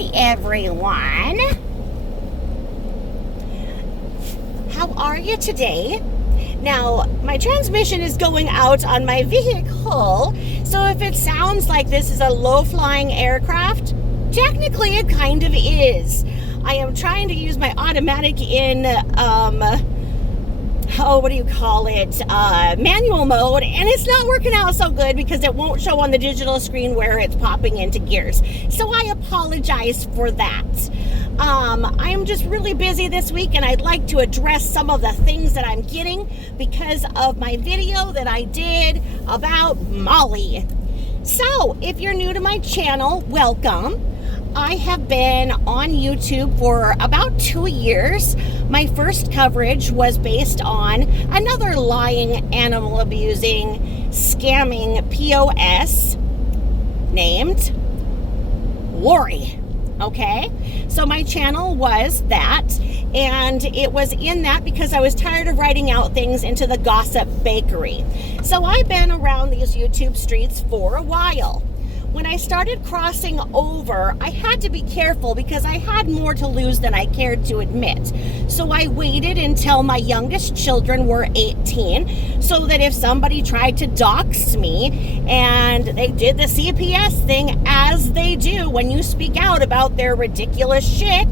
Hi everyone. How are you today? Now, my transmission is going out on my vehicle, so if it sounds like this is a low-flying aircraft, technically it kind of is. I am trying to use my automatic in, manual mode, and it's not working out so good because it won't show on the digital screen where it's popping into gears. So I apologize for that. I'm just really busy this week, and I'd like to address some of the things that I'm getting because of my video that I did about Molly. So, if you're new to my channel, welcome. I have been on YouTube for about 2 years. My first coverage was based on another lying, animal abusing, scamming POS named Lori. Okay, so my channel was that, and it was in that because I was tired of writing out things into the gossip bakery. So I've been around these YouTube streets for a while. When I started crossing over, I had to be careful because I had more to lose than I cared to admit. So I waited until my youngest children were 18 so that if somebody tried to dox me, and they did the CPS thing as they do when you speak out about their ridiculous shit,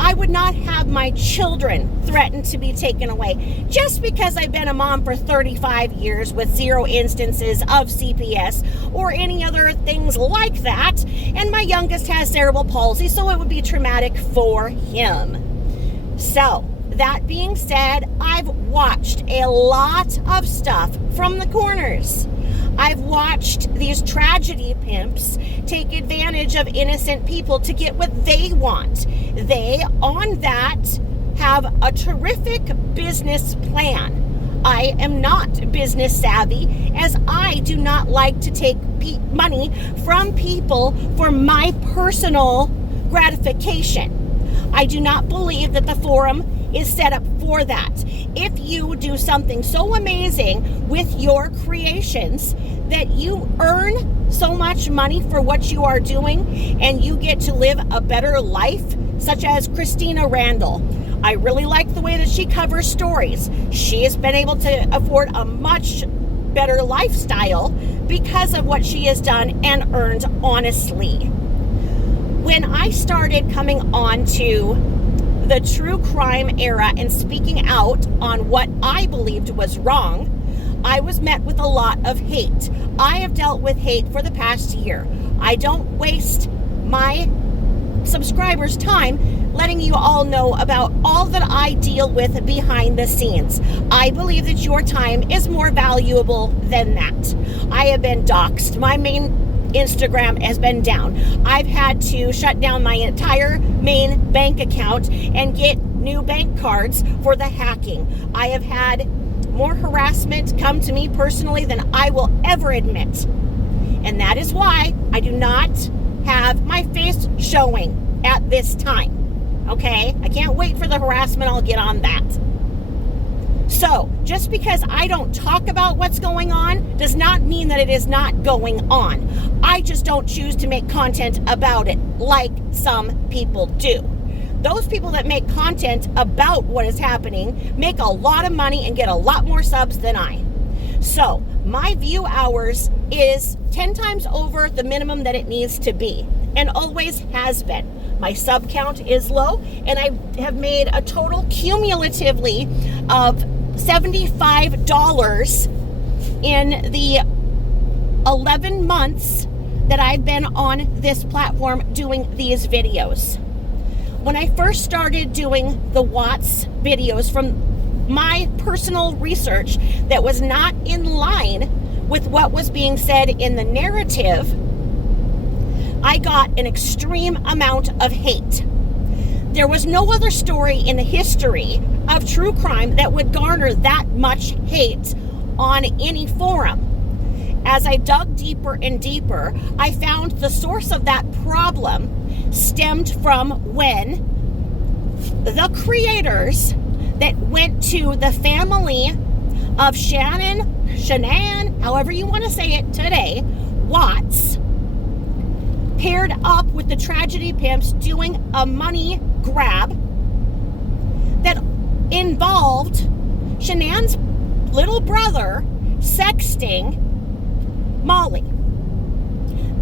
I would not have my children threatened to be taken away. Just because I've been a mom for 35 years with 0 instances of CPS or any other things like that, and my youngest has cerebral palsy, so it would be traumatic for him. So, that being said, I've watched a lot of stuff from the corners. I've watched these tragedy pimps take advantage of innocent people to get what they want. They, on that, have a terrific business plan. I am not business savvy, as I do not like to take money from people for my personal gratification. I do not believe that the forum is set up for that. If you do something so amazing with your creations that you earn so much money for what you are doing and you get to live a better life, such as Christina Randall. I really like the way that she covers stories. She has been able to afford a much better lifestyle because of what she has done and earned honestly. When I started coming on to the true crime era and speaking out on what I believed was wrong, I was met with a lot of hate. I have dealt with hate for the past year. I don't waste my subscribers' time letting you all know about all that I deal with behind the scenes. I believe that your time is more valuable than that. I have been doxxed. My main Instagram has been down. I've had to shut down my entire main bank account and get new bank cards for the hacking. I have had more harassment come to me personally than I will ever admit. And that is why I do not have my face showing at this time. Okay? I can't wait for the harassment. I'll get on that. So, just because I don't talk about what's going on does not mean that it is not going on. I just don't choose to make content about it like some people do. Those people that make content about what is happening make a lot of money and get a lot more subs than I. So, my view hours is 10 times over the minimum that it needs to be, and always has been. My sub count is low, and I have made a total cumulatively of $75 in the 11 months that I've been on this platform doing these videos. When I first started doing the Watts videos from my personal research that was not in line with what was being said in the narrative, I got an extreme amount of hate. There was no other story in the history of true crime that would garner that much hate on any forum. As I dug deeper and deeper, I found the source of that problem stemmed from when the creators that went to the family of Shanann, however you want to say it today, Watts, paired up the tragedy pimps doing a money grab that involved Shanann's little brother sexting Molly.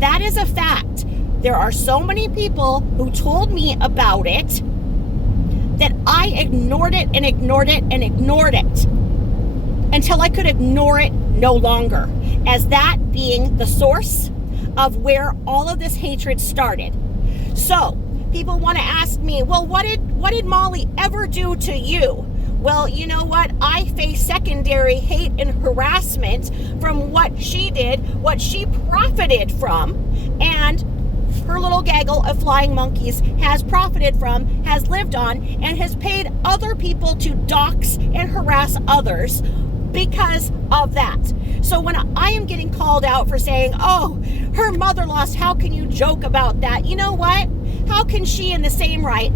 That is a fact. There are so many people who told me about it that I ignored it and ignored it and ignored it until I could ignore it no longer, as that being the source of where all of this hatred started. So people want to ask me, well, what did Molly ever do to you? Well, you know what? I face secondary hate and harassment from what she did, what she profited from, and her little gaggle of flying monkeys has profited from, has lived on, and has paid other people to dox and harass others because of that. So when I am getting called out for saying, oh, her mother lost, how can you joke about that? You know what? How can she, in the same right,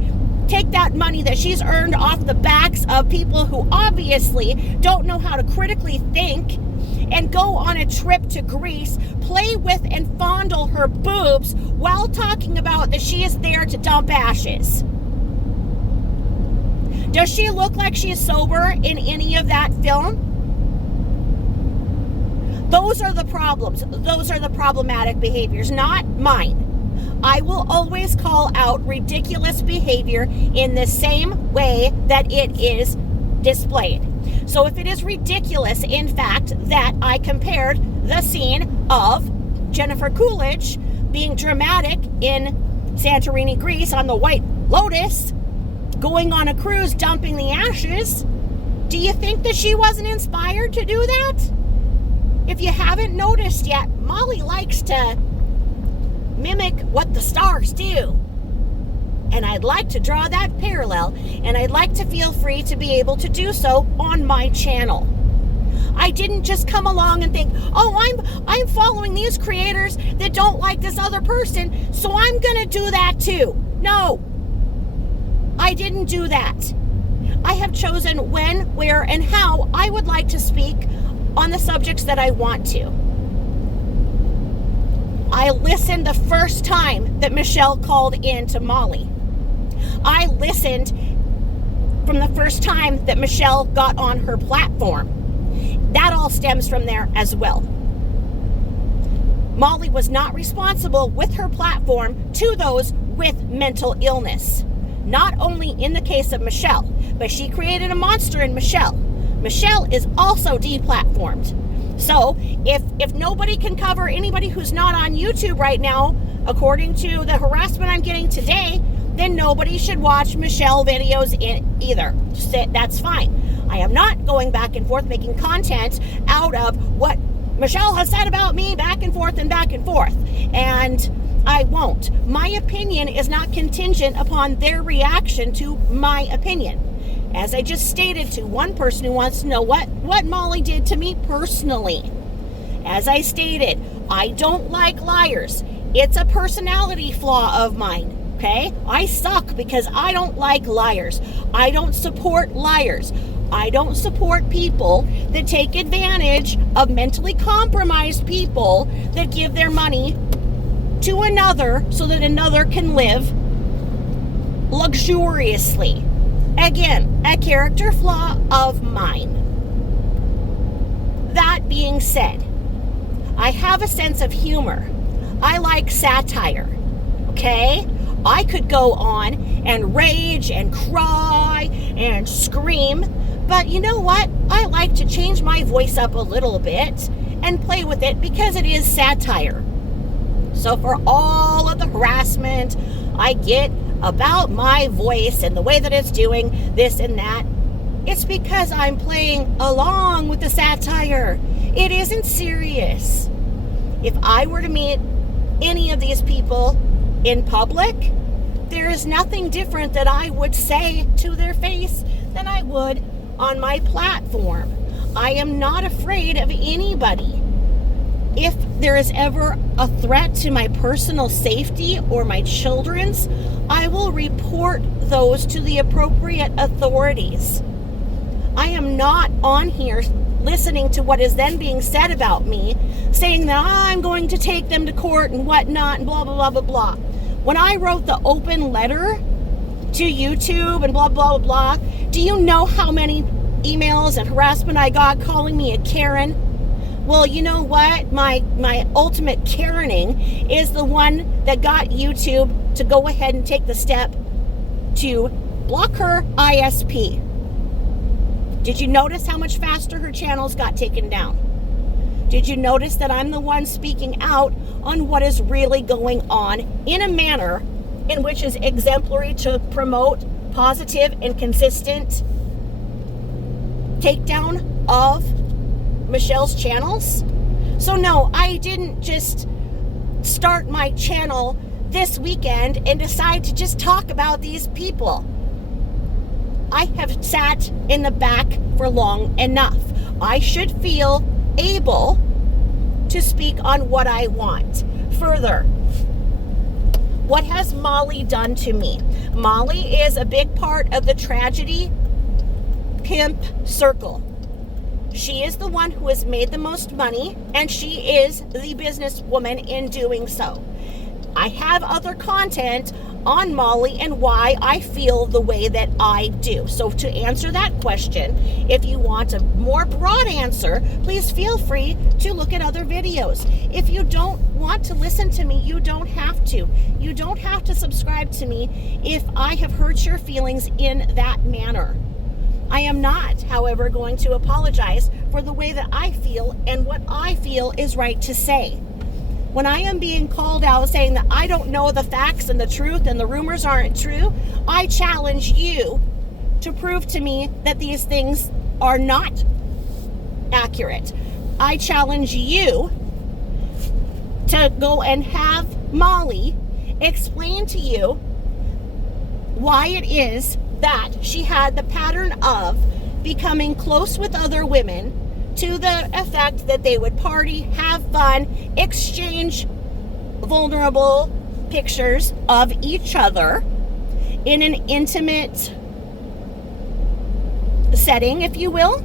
take that money that she's earned off the backs of people who obviously don't know how to critically think and go on a trip to Greece, play with and fondle her boobs while talking about that she is there to dump ashes? Does she look like she's sober in any of that film? Those are the problems. Those are the problematic behaviors, not mine. I will always call out ridiculous behavior in the same way that it is displayed. So if it is ridiculous, in fact, that I compared the scene of Jennifer Coolidge being dramatic in Santorini, Greece on the White Lotus, going on a cruise, dumping the ashes, do you think that she wasn't inspired to do that? If you haven't noticed yet, Molly likes to mimic what the stars do. And I'd like to draw that parallel, and I'd like to feel free to be able to do so on my channel. I didn't just come along and think, oh, I'm following these creators that don't like this other person, so I'm gonna do that too. No, I didn't do that. I have chosen when, where, and how I would like to speak on the subjects that I want to. I listened the first time that Michelle called in to Molly. I listened from the first time that Michelle got on her platform. That all stems from there as well. Molly was not responsible with her platform to those with mental illness. Not only in the case of Michelle, but she created a monster in Michelle. Michelle is also deplatformed. So if nobody can cover anybody who's not on YouTube right now, according to the harassment I'm getting today, then nobody should watch Michelle videos either. That's fine. I am not going back and forth making content out of what Michelle has said about me back and forth and back and forth. And I won't. My opinion is not contingent upon their reaction to my opinion. As I just stated to one person who wants to know what Molly did to me personally. As I stated, I don't like liars. It's a personality flaw of mine, okay? I suck because I don't like liars. I don't support liars. I don't support people that take advantage of mentally compromised people that give their money to another so that another can live luxuriously. Again, a character flaw of mine. That being said, I have a sense of humor. I like satire, okay? I could go on and rage and cry and scream, but you know what? I like to change my voice up a little bit and play with it because it is satire. So for all of the harassment I get about my voice and the way that it's doing this and that, it's because I'm playing along with the satire. It isn't serious. If I were to meet any of these people in public, there is nothing different that I would say to their face than I would on my platform. I am not afraid of anybody. If there is ever a threat to my personal safety or my children's, I will report those to the appropriate authorities. I am not on here listening to what is then being said about me, saying that I'm going to take them to court and whatnot and blah, blah, blah, blah, blah. When I wrote the open letter to YouTube and blah, blah, blah, do you know how many emails and harassment I got calling me a Karen? Well, you know what? My ultimate Karening is the one that got YouTube to go ahead and take the step to block her ISP. Did you notice how much faster her channels got taken down? Did you notice that I'm the one speaking out on what is really going on in a manner in which is exemplary to promote positive and consistent takedown of Michelle's channels? So no, I didn't just start my channel this weekend and decide to just talk about these people. I have sat in the back for long enough. I should feel able to speak on what I want. Further, what has Molly done to me? Molly is a big part of the tragedy pimp circle. She is the one who has made the most money, and she is the businesswoman in doing so. I have other content on Molly and why I feel the way that I do. So to answer that question, if you want a more broad answer, please feel free to look at other videos. If you don't want to listen to me, you don't have to. You don't have to subscribe to me if I have hurt your feelings in that manner. I am not, however, going to apologize for the way that I feel and what I feel is right to say. When I am being called out saying that I don't know the facts and the truth and the rumors aren't true, I challenge you to prove to me that these things are not accurate. I challenge you to go and have Molly explain to you why it is that she had the pattern of becoming close with other women to the effect that they would party, have fun, exchange vulnerable pictures of each other in an intimate setting, if you will,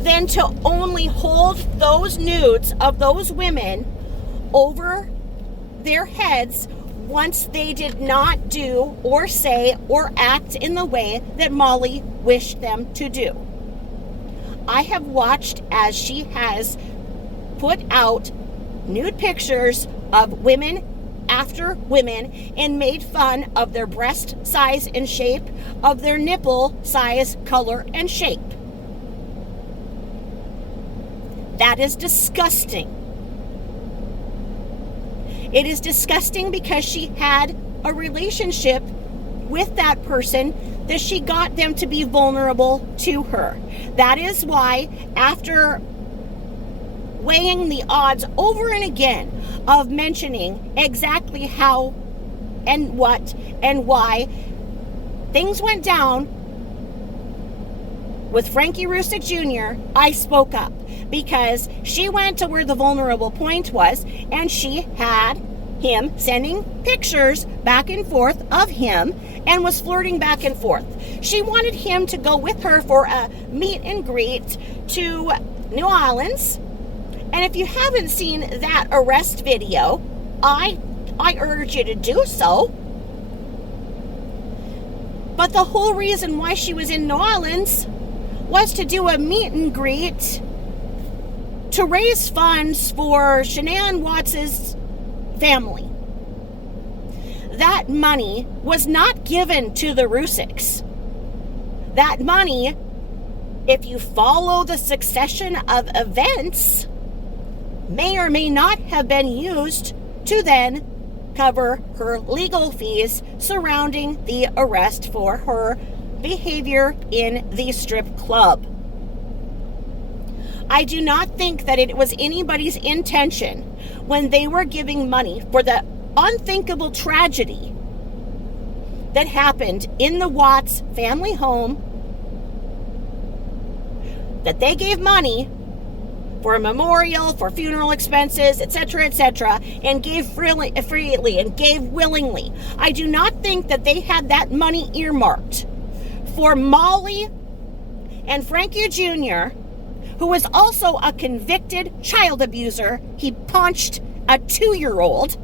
then to only hold those nudes of those women over their heads once they did not do or say or act in the way that Molly wished them to do. I have watched as she has put out nude pictures of women after women and made fun of their breast size and shape, of their nipple size, color, and shape. That is disgusting. It is disgusting because she had a relationship with that person that she got them to be vulnerable to her. That is why, after weighing the odds over and again of mentioning exactly how and what and why things went down with Frankie Rusick Jr., I spoke up because she went to where the vulnerable point was and she had him sending pictures back and forth of him and was flirting back and forth. She wanted him to go with her for a meet and greet to New Orleans. And if you haven't seen that arrest video, I urge you to do so. But the whole reason why she was in New Orleans was to do a meet and greet to raise funds for Shanann Watts's family. That money was not given to the Rusicks. That money, if you follow the succession of events, may or may not have been used to then cover her legal fees surrounding the arrest for her behavior in the strip club. I do not think that it was anybody's intention when they were giving money for the unthinkable tragedy that happened in the Watts family home, that they gave money for a memorial, for funeral expenses, etc., and gave freely and gave willingly. I do not think that they had that money earmarked for Molly and Frankie Jr., who was also a convicted child abuser. He punched a 2-year-old.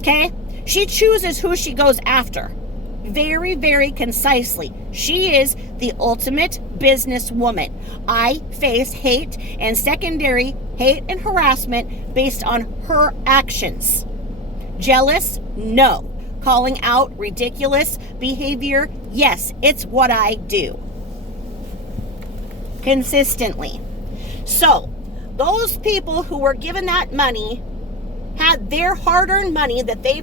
Okay? She chooses who she goes after. Very, very concisely. She is the ultimate businesswoman. I face hate and secondary hate and harassment based on her actions. Jealous? No. Calling out ridiculous behavior? Yes, it's what I do. Consistently. So, those people who were given that money had their hard-earned money that they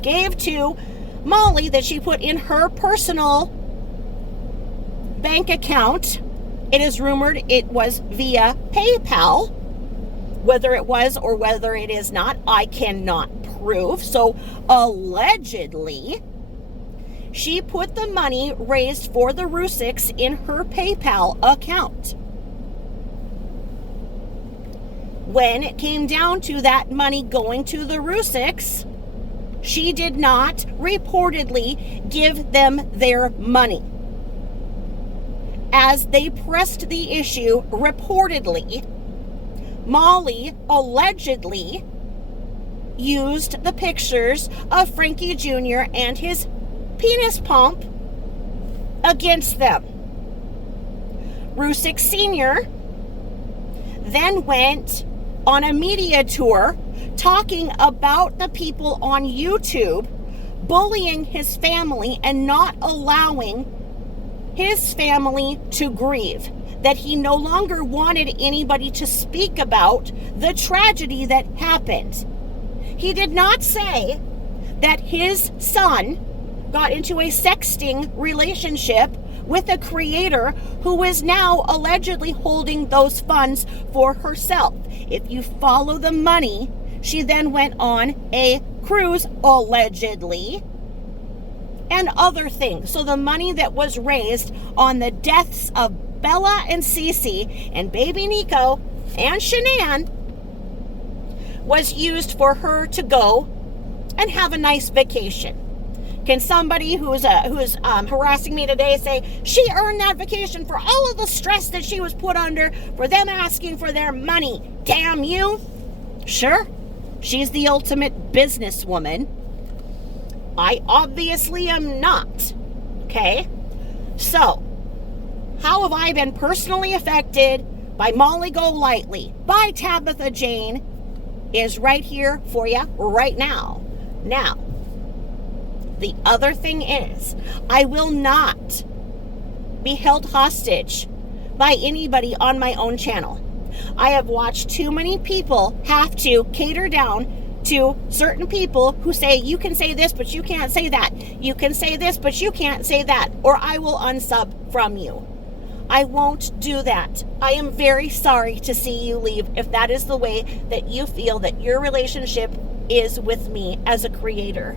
gave to Molly that she put in her personal bank account. It is rumored it was via PayPal. Whether it was or whether it is not, I cannot prove. So allegedly, she put the money raised for the Rusiks in her PayPal account. When it came down to that money going to the Rusiks, she did not reportedly give them their money. As they pressed the issue, reportedly, Molly allegedly used the pictures of Frankie Jr. and his penis pump against them. Rusick Sr. then went on a media tour talking about the people on YouTube bullying his family and not allowing his family to grieve. That he no longer wanted anybody to speak about the tragedy that happened. He did not say that his son got into a sexting relationship with a creator who is now allegedly holding those funds for herself. If you follow the money, she then went on a cruise, allegedly, and other things. So the money that was raised on the deaths of Bella and Cece and baby Nico and Shanann was used for her to go and have a nice vacation. Can somebody who's harassing me today say she earned that vacation for all of the stress that she was put under for them asking for their money? Damn you. Sure, she's the ultimate businesswoman. I obviously am not. Okay? So, how have I been personally affected by MollyGoLitely, by Tabitha Jane, is right here for you right now. Now, the other thing is, I will not be held hostage by anybody on my own channel. I have watched too many people have to cater down to certain people who say, you can say this, but you can't say that. You can say this, but you can't say that, or I will unsub from you. I won't do that. I am very sorry to see you leave if that is the way that you feel that your relationship is with me as a creator.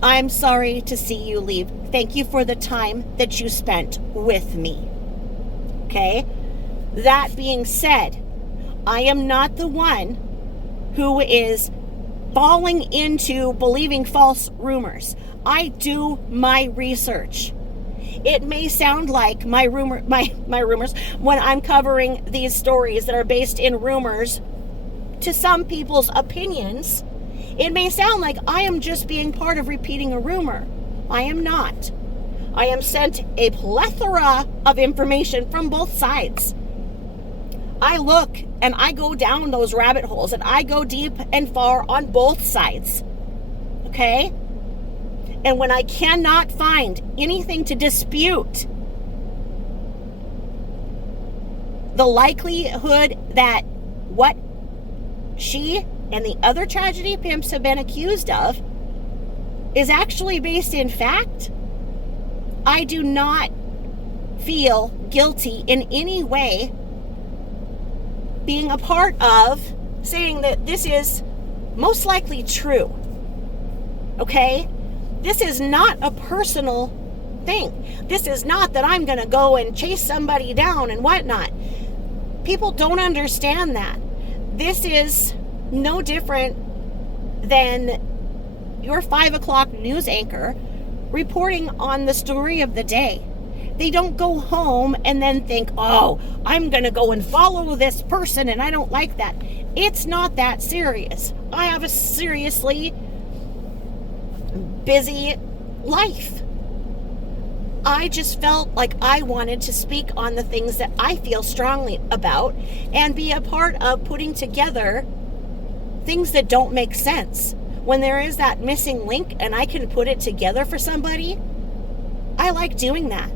I'm sorry to see you leave. Thank you for the time that you spent with me. Okay? That being said, I am not the one who is falling into believing false rumors. I do my research. It may sound like my rumors when I'm covering these stories that are based in rumors to some people's opinions. It may sound like I am just being part of repeating a rumor. I am not. I am sent a plethora of information from both sides. I look and I go down those rabbit holes and I go deep and far on both sides. Okay? And when I cannot find anything to dispute the likelihood that what she and the other tragedy pimps have been accused of is actually based in fact, I do not feel guilty in any way being a part of saying that this is most likely true. Okay? This is not a personal thing. This is not that I'm going to go and chase somebody down and whatnot. People don't understand that. This is no different than your 5 o'clock news anchor reporting on the story of the day. They don't go home and then think, oh, I'm going to go and follow this person and I don't like that. It's not that serious. I have a seriously busy life. I just felt like I wanted to speak on the things that I feel strongly about and be a part of putting together things that don't make sense. When there is that missing link and I can put it together for somebody, I like doing that.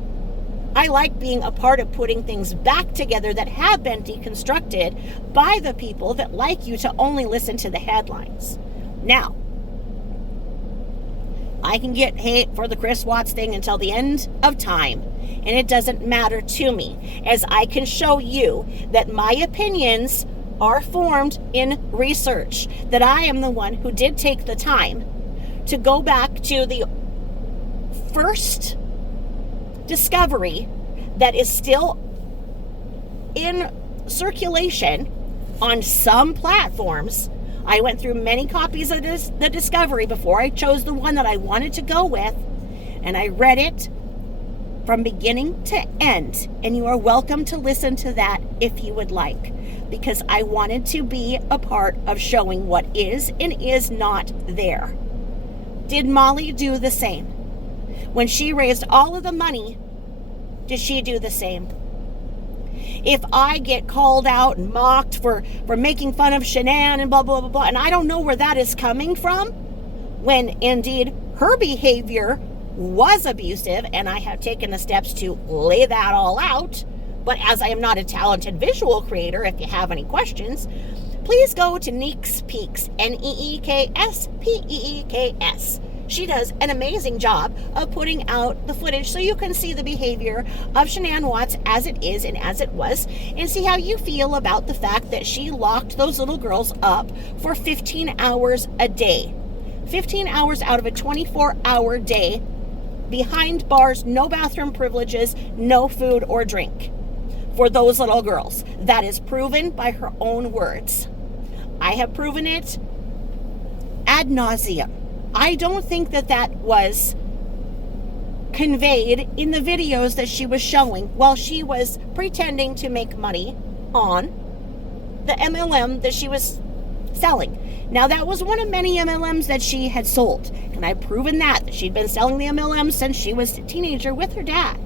I like being a part of putting things back together that have been deconstructed by the people that like you to only listen to the headlines. Now, I can get hate for the Chris Watts thing until the end of time, and it doesn't matter to me, as I can show you that my opinions are formed in research, that I am the one who did take the time to go back to the first discovery that is still in circulation on some platforms. I went through many copies of the discovery before I chose the one that I wanted to go with, and I read it from beginning to end, and you are welcome to listen to that if you would like, because I wanted to be a part of showing what is and is not there. Did Molly do the same? When she raised all of the money, did she do the same? If I get called out and mocked for making fun of Shanann and blah, blah, blah, blah, and I don't know where that is coming from, when indeed her behavior was abusive, and I have taken the steps to lay that all out, but as I am not a talented visual creator, if you have any questions, please go to Neeks Peeks, NEEKS. She does an amazing job of putting out the footage so you can see the behavior of Shanann Watts as it is and as it was, and see how you feel about the fact that she locked those little girls up for 15 hours a day. 15 hours out of a 24-hour day, behind bars, no bathroom privileges, no food or drink for those little girls. That is proven by her own words. I have proven it ad nauseum. I don't think that was conveyed in the videos that she was showing while she was pretending to make money on the MLM that she was selling. Now, that was one of many MLMs that she had sold, and I've proven that she'd been selling the MLM since she was a teenager with her dad,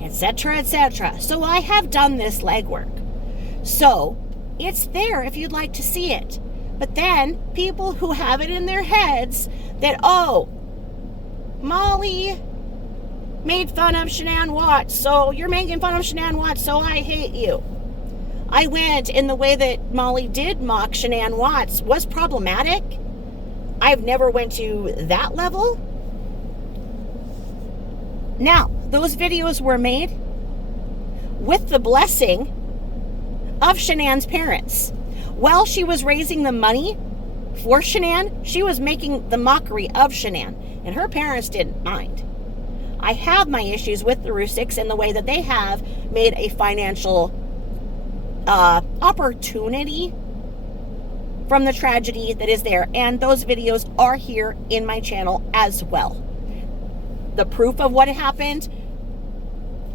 etc., etc. So I have done this legwork. So it's there if you'd like to see it. But then people who have it in their heads that, oh, Molly made fun of Shanann Watts, so you're making fun of Shanann Watts, so I hate you. I went in the way that Molly did mock Shanann Watts was problematic. I've never went to that level. Now, those videos were made with the blessing of Shanann's parents. While she was raising the money for Shanann, she was making the mockery of Shanann, and her parents didn't mind. I have my issues with the Rusiks in the way that they have made a financial opportunity from the tragedy that is there, and those videos are here in my channel as well. The proof of what happened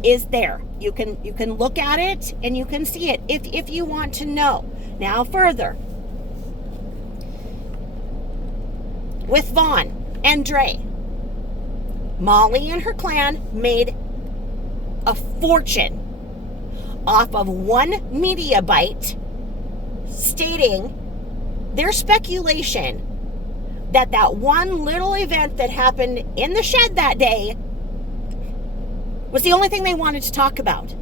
is there. You can look at it and you can see it if you want to know. Now further, with Vaughn and Dre, Molly and her clan made a fortune off of one media bite stating their speculation that one little event that happened in the shed that day was the only thing they wanted to talk about.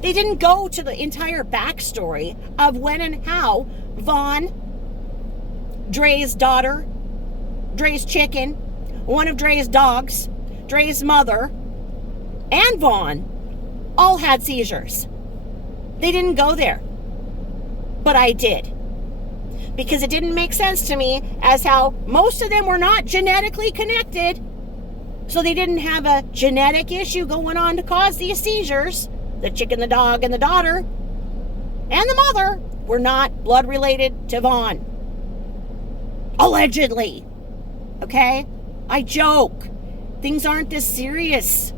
They didn't go to the entire backstory of when and how Vaughn, Dre's daughter, Dre's chicken, one of Dre's dogs, Dre's mother, and Vaughn all had seizures. They didn't go there. But I did. Because it didn't make sense to me as how most of them were not genetically connected. So they didn't have a genetic issue going on to cause these seizures. The chicken, the dog, and the daughter, and the mother were not blood related to Vaughn. Allegedly. Okay? I joke. Things aren't this serious.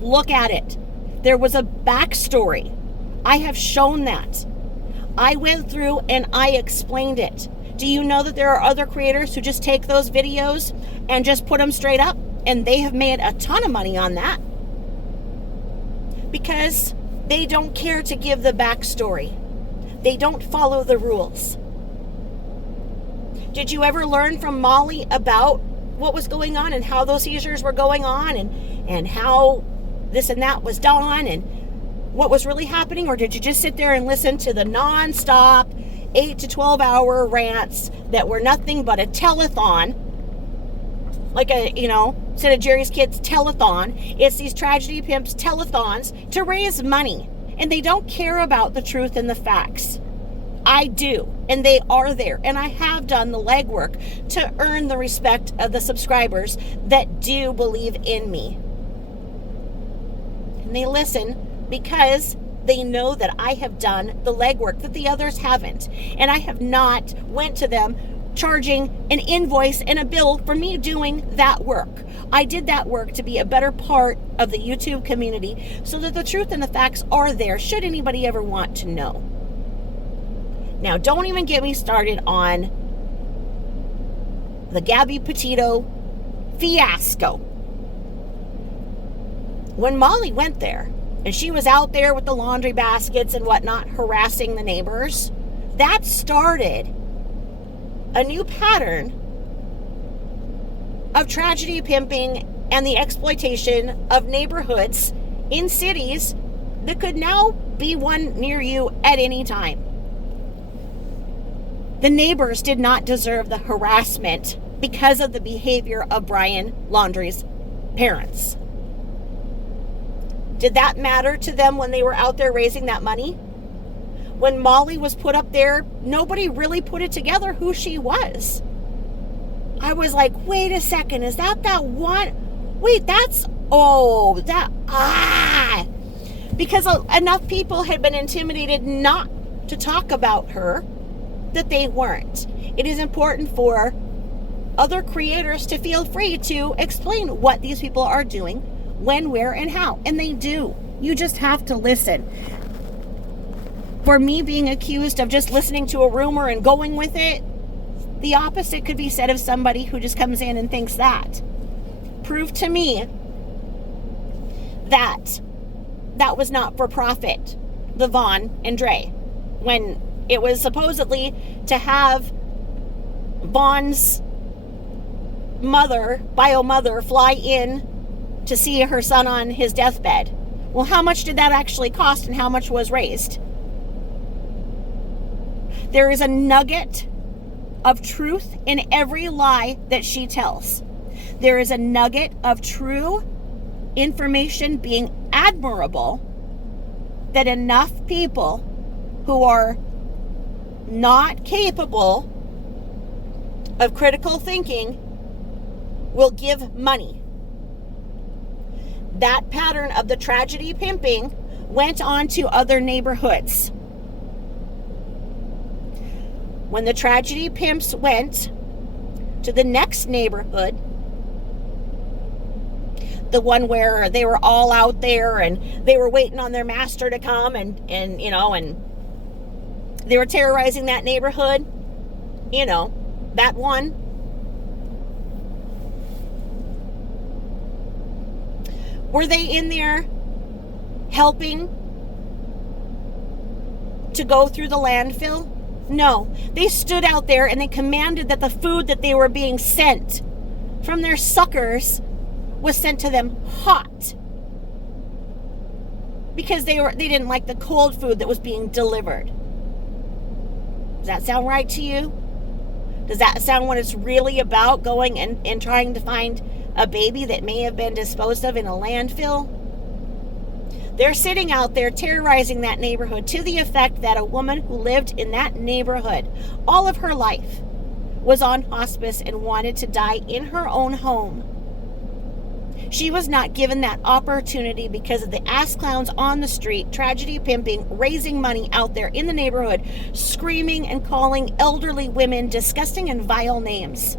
Look at it. There was a backstory I have shown that. I went through and I explained it. Do you know that there are other creators who just take those videos and just put them straight up? And they have made a ton of money on that. Because they don't care to give the backstory. They don't follow the rules. Did you ever learn from Molly about what was going on and how those seizures were going on and how this and that was done and what was really happening? Or did you just sit there and listen to the non-stop 8 to 12 hour rants that were nothing but a telethon? Like instead of Jerry's Kids telethon, it's these tragedy pimps telethons to raise money. And they don't care about the truth and the facts. I do. And they are there. And I have done the legwork to earn the respect of the subscribers that do believe in me. And they listen because they know that I have done the legwork that the others haven't. And I have not went to them charging an invoice and a bill for me doing that work. I did that work to be a better part of the YouTube community so that the truth and the facts are there should anybody ever want to know. Now, don't even get me started on the Gabby Petito fiasco. When Molly went there, and she was out there with the laundry baskets and whatnot, harassing the neighbors, that started a new pattern of tragedy pimping and the exploitation of neighborhoods in cities that could now be one near you at any time. The neighbors did not deserve the harassment because of the behavior of Brian Laundrie's parents. Did that matter to them when they were out there raising that money? When Molly was put up there, nobody really put it together who she was. I was like, wait a second, is that one? Wait, because enough people had been intimidated not to talk about her that they weren't. It is important for other creators to feel free to explain what these people are doing, when, where, and how. And they do. You just have to listen. For me being accused of just listening to a rumor and going with it, the opposite could be said of somebody who just comes in and thinks that. Prove to me that that was not for profit, the Vaughn and Dre, when it was supposedly to have Vaughn's bio mother, fly in to see her son on his deathbed. Well, how much did that actually cost and how much was raised? There is a nugget of truth in every lie that she tells. There is a nugget of true information being admirable that enough people who are not capable of critical thinking will give money. That pattern of the tragedy pimping went on to other neighborhoods. When the tragedy pimps went to the next neighborhood, the one where they were all out there and they were waiting on their master to come and they were terrorizing that neighborhood, that one. Were they in there helping to go through the landfill? No. They stood out there and they commanded that the food that they were being sent from their suckers was sent to them hot. Because they didn't like the cold food that was being delivered. Does that sound right to you? Does that sound what it's really about, going and trying to find a baby that may have been disposed of in a landfill? They're sitting out there terrorizing that neighborhood to the effect that a woman who lived in that neighborhood all of her life was on hospice and wanted to die in her own home. She was not given that opportunity because of the ass clowns on the street, tragedy pimping, raising money out there in the neighborhood, screaming and calling elderly women disgusting and vile names.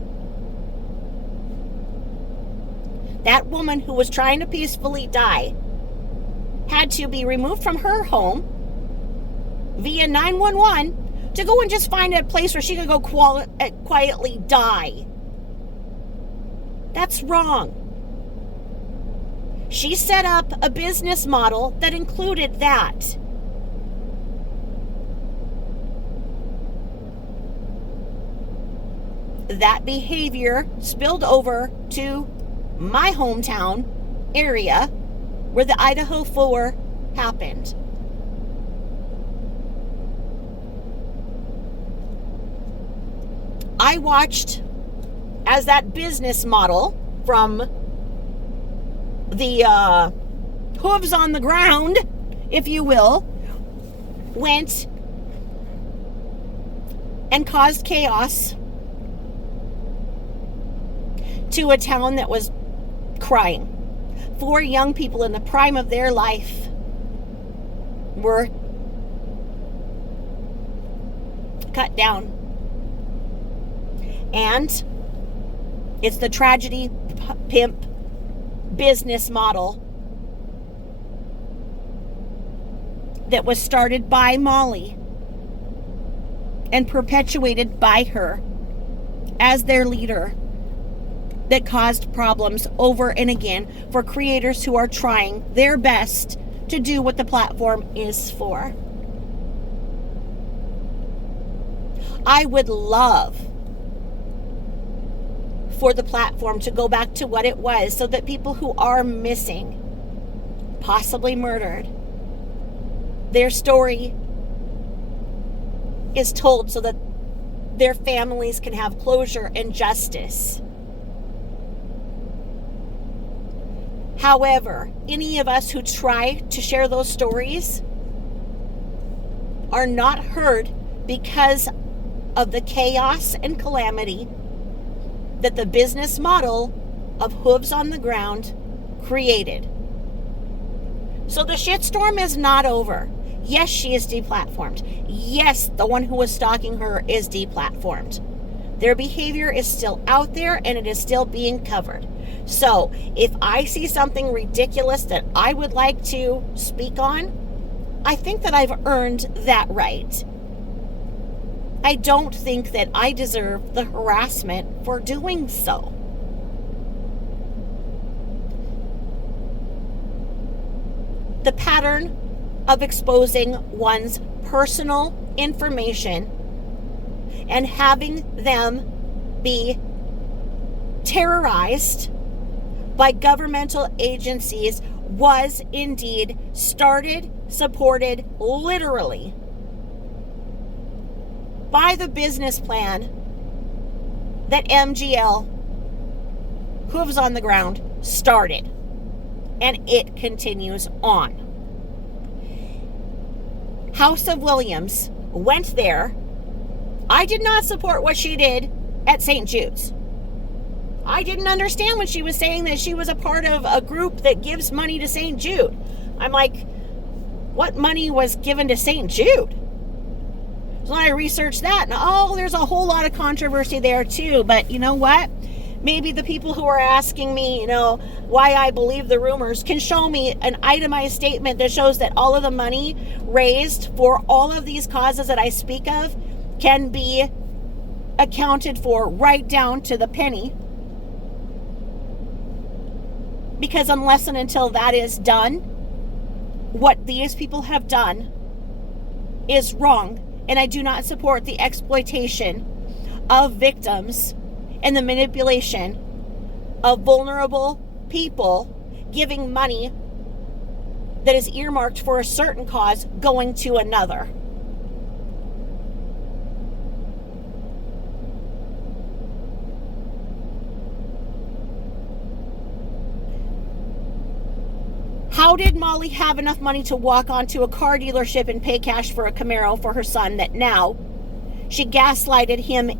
That woman who was trying to peacefully die had to be removed from her home via 911 to go and just find a place where she could go quietly die. That's wrong. She set up a business model that included that. That behavior spilled over to my hometown area where the Idaho 4 happened. I watched as that business model from the hooves on the ground, if you will, went and caused chaos to a town that was crying. 4 young people in the prime of their life were cut down. And it's the tragedy pimp business model that was started by Molly and perpetuated by her as their leader, that caused problems over and again for creators who are trying their best to do what the platform is for. I would love for the platform to go back to what it was, so that people who are missing, possibly murdered, their story is told so that their families can have closure and justice. However, any of us who try to share those stories are not heard because of the chaos and calamity that the business model of hooves on the ground created. So the shitstorm is not over. Yes, she is deplatformed. Yes, the one who was stalking her is deplatformed. Their behavior is still out there and it is still being covered. So if I see something ridiculous that I would like to speak on, I think that I've earned that right. I don't think that I deserve the harassment for doing so. The pattern of exposing one's personal information and having them be terrorized by governmental agencies was indeed started, supported, literally, by the business plan that MGL, hooves on the ground, started. And it continues on. House of Williams went there. I did not support what she did at St. Jude's. I didn't understand when she was saying that she was a part of a group that gives money to St. Jude. I'm like, what money was given to St. Jude? So I researched that, and there's a whole lot of controversy there too. But you know what? Maybe the people who are asking me, why I believe the rumors can show me an itemized statement that shows that all of the money raised for all of these causes that I speak of can be accounted for right down to the penny. Because unless and until that is done, what these people have done is wrong. And I do not support the exploitation of victims and the manipulation of vulnerable people giving money that is earmarked for a certain cause going to another. How did Molly have enough money to walk onto a car dealership and pay cash for a Camaro for her son that now she gaslighted him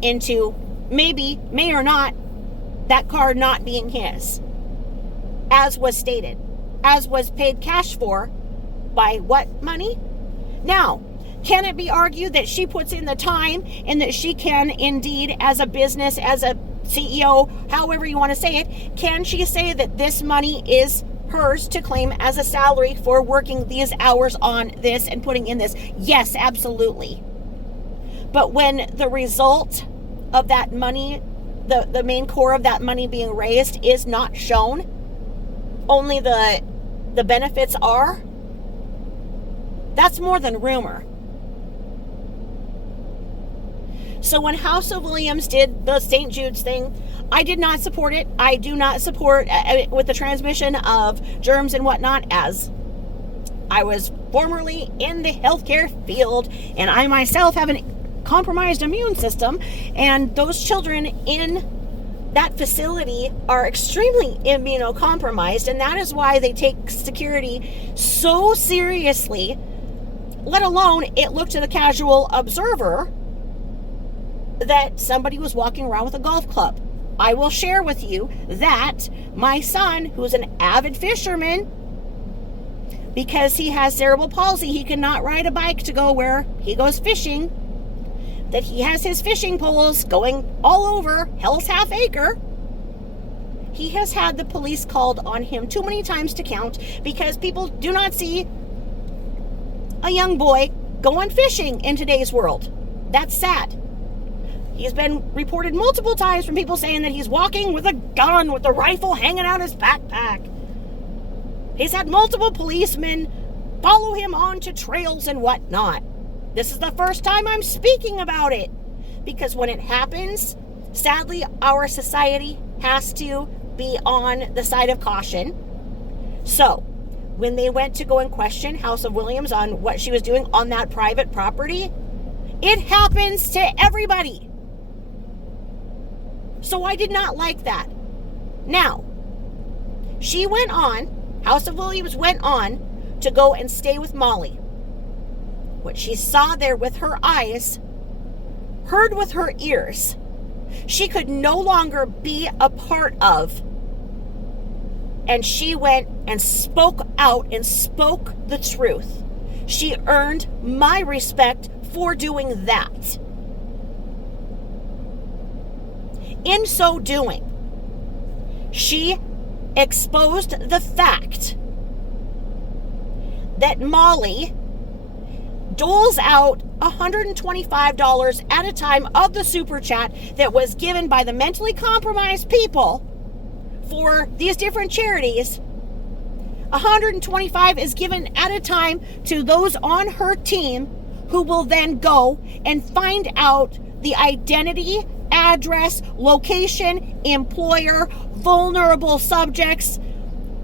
into may or not, that car not being his, as was stated, as was paid cash for by what money? Now, can it be argued that she puts in the time and that she can indeed, as a business, as a CEO, however you want to say it, can she say that this money is hers to claim as a salary for working these hours on this and putting in this. Yes, absolutely. But when the result of that money, the main core of that money being raised is not shown, only the benefits are, that's more than rumor. So when House of Williams did the St. Jude's thing, I did not support it. I do not support with the transmission of germs and whatnot, as I was formerly in the healthcare field and I myself have a compromised immune system, and those children in that facility are extremely immunocompromised, and that is why they take security so seriously, let alone it looked to the casual observer that somebody was walking around with a golf club. I will share with you that my son, who's an avid fisherman, because he has cerebral palsy, he cannot ride a bike to go where he goes fishing, that he has his fishing poles going all over Hell's Half Acre. He has had the police called on him too many times to count, because people do not see a young boy going fishing in today's world. That's sad. He's been reported multiple times from people saying that he's walking with a gun, with a rifle hanging out his backpack. He's had multiple policemen follow him onto trails and whatnot. This is the first time I'm speaking about it, because when it happens, sadly, our society has to be on the side of caution. So, when they went to go and question House of Williams on what she was doing on that private property, it happens to everybody. So I did not like that. Now, she went on, House of Williams went on to go and stay with Molly. What she saw there with her eyes, heard with her ears, she could no longer be a part of. And she went and spoke out and spoke the truth. She earned my respect for doing that. In so doing, she exposed the fact that Molly doles out $125 at a time of the super chat that was given by the mentally compromised people for these different charities. $125 is given at a time to those on her team, who will then go and find out the identity, address, location, employer, vulnerable subjects,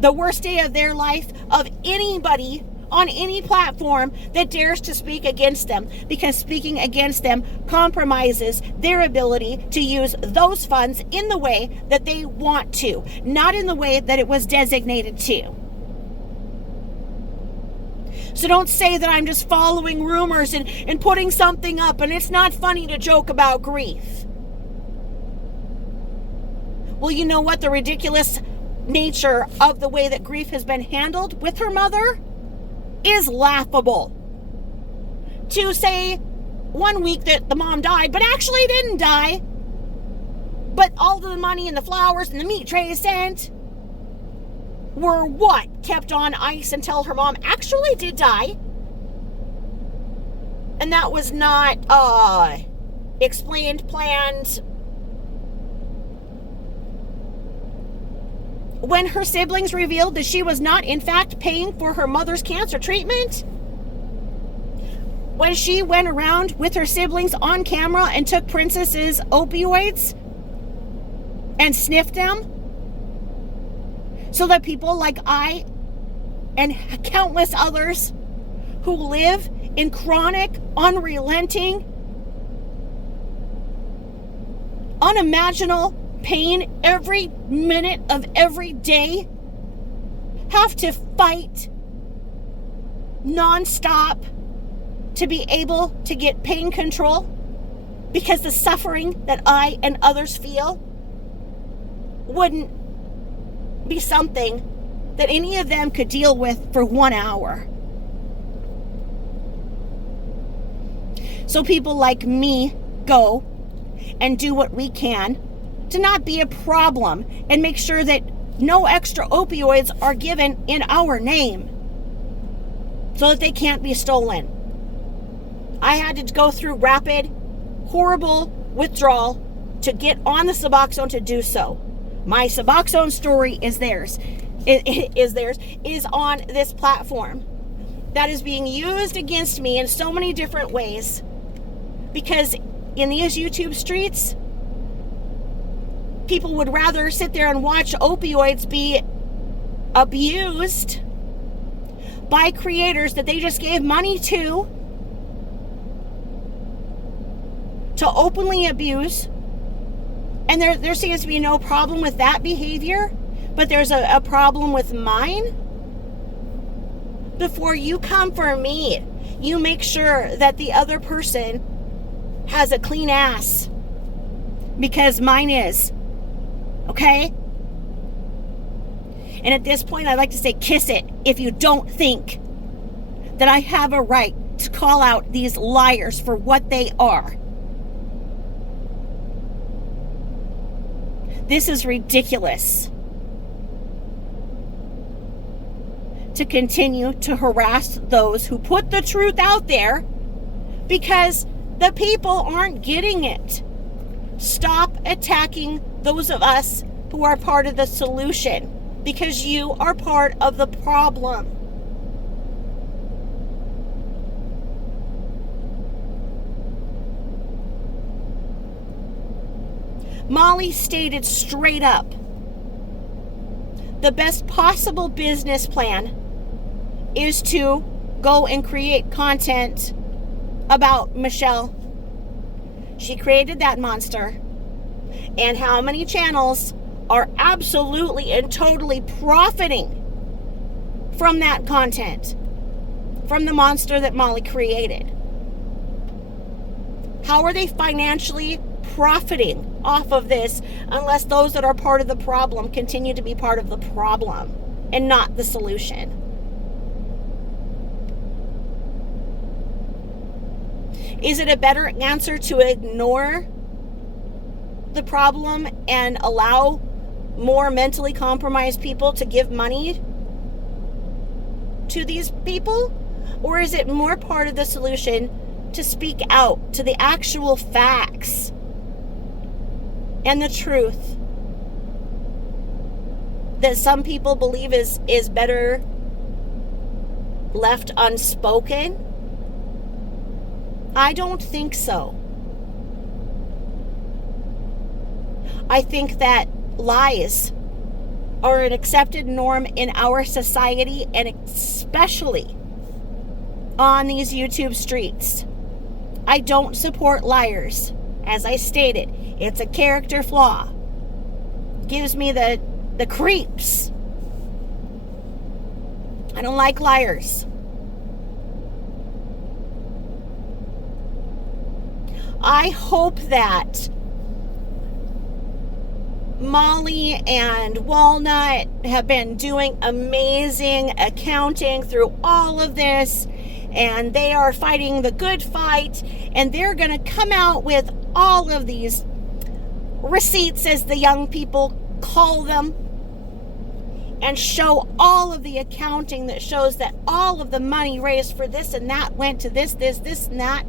the worst day of their life of anybody on any platform that dares to speak against them, because speaking against them compromises their ability to use those funds in the way that they want to, not in the way that it was designated to. So don't say that I'm just following rumors and putting something up and it's not funny to joke about grief. Well, you know what? The ridiculous nature of the way that grief has been handled with her mother is laughable. To say 1 week that the mom died, but actually didn't die, but all of the money and the flowers and the meat trays sent were what? Kept on ice until her mom actually did die. And that was not explained, planned. When her siblings revealed that she was not, in fact, paying for her mother's cancer treatment, when she went around with her siblings on camera and took Princess's opioids and sniffed them, so that people like I and countless others who live in chronic, unrelenting, unimaginable pain every minute of every day have to fight nonstop to be able to get pain control, because the suffering that I and others feel wouldn't be something that any of them could deal with for 1 hour. So people like me go and do what we can to not be a problem and make sure that no extra opioids are given in our name so that they can't be stolen. I had to go through rapid, horrible withdrawal to get on the Suboxone to do so. My Suboxone story is on this platform that is being used against me in so many different ways, because in these YouTube streets, people would rather sit there and watch opioids be abused by creators that they just gave money to openly abuse. And there seems to be no problem with that behavior, but there's a problem with mine. Before you come for me, you make sure that the other person has a clean ass, because mine is. Okay? And at this point, I'd like to say kiss it if you don't think that I have a right to call out these liars for what they are. This is ridiculous. To continue to harass those who put the truth out there, because the people aren't getting it. Stop attacking those of us who are part of the solution, because you are part of the problem. Molly stated straight up, the best possible business plan is to go and create content about Michelle. She created that monster. And how many channels are absolutely and totally profiting from that content, from the monster that Molly created? How are they financially profiting off of this unless those that are part of the problem continue to be part of the problem and not the solution? Is it a better answer to ignore the problem and allow more mentally compromised people to give money to these people? Or is it more part of the solution to speak out to the actual facts and the truth that some people believe is better left unspoken? I don't think so. I think that lies are an accepted norm in our society, and especially on these YouTube streets. I don't support liars. As I stated, it's a character flaw. Gives me the creeps. I don't like liars. I hope that Molly and Walnut have been doing amazing accounting through all of this, and they are fighting the good fight, and they're going to come out with all of these receipts, as the young people call them, and show all of the accounting that shows that all of the money raised for this and that went to this and that.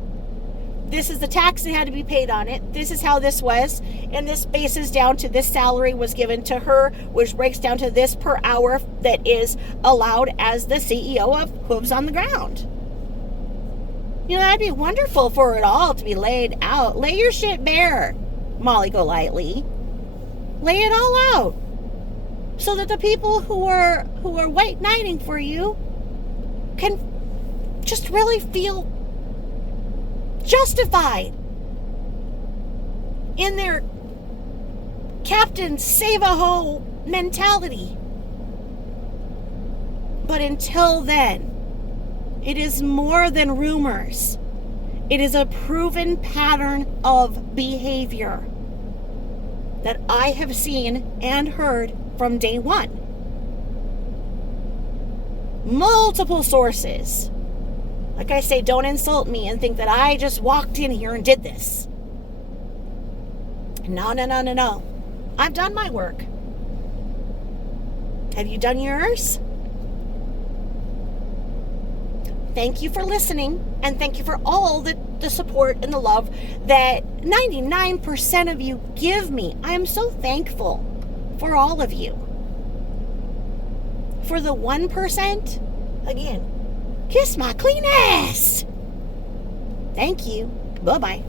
This is the tax that had to be paid on it. This is how this was. And this bases down to this salary was given to her, which breaks down to this per hour that is allowed as the CEO of Hooves on the Ground. You know, that'd be wonderful for it all to be laid out. Lay your shit bare, MollyGoLitely. Lay it all out. So that the people who are white knighting for you can just really feel justified in their Captain Save-A-Ho mentality. But until then, it is more than rumors. It is a proven pattern of behavior that I have seen and heard from day one. Multiple sources. Like I say, don't insult me and think that I just walked in here and did this. No. I've done my work. Have you done yours? Thank you for listening, and thank you for all the support and the love that 99% of you give me. I am so thankful for all of you. For the 1%, again, kiss my clean ass. Thank you. Bye-bye.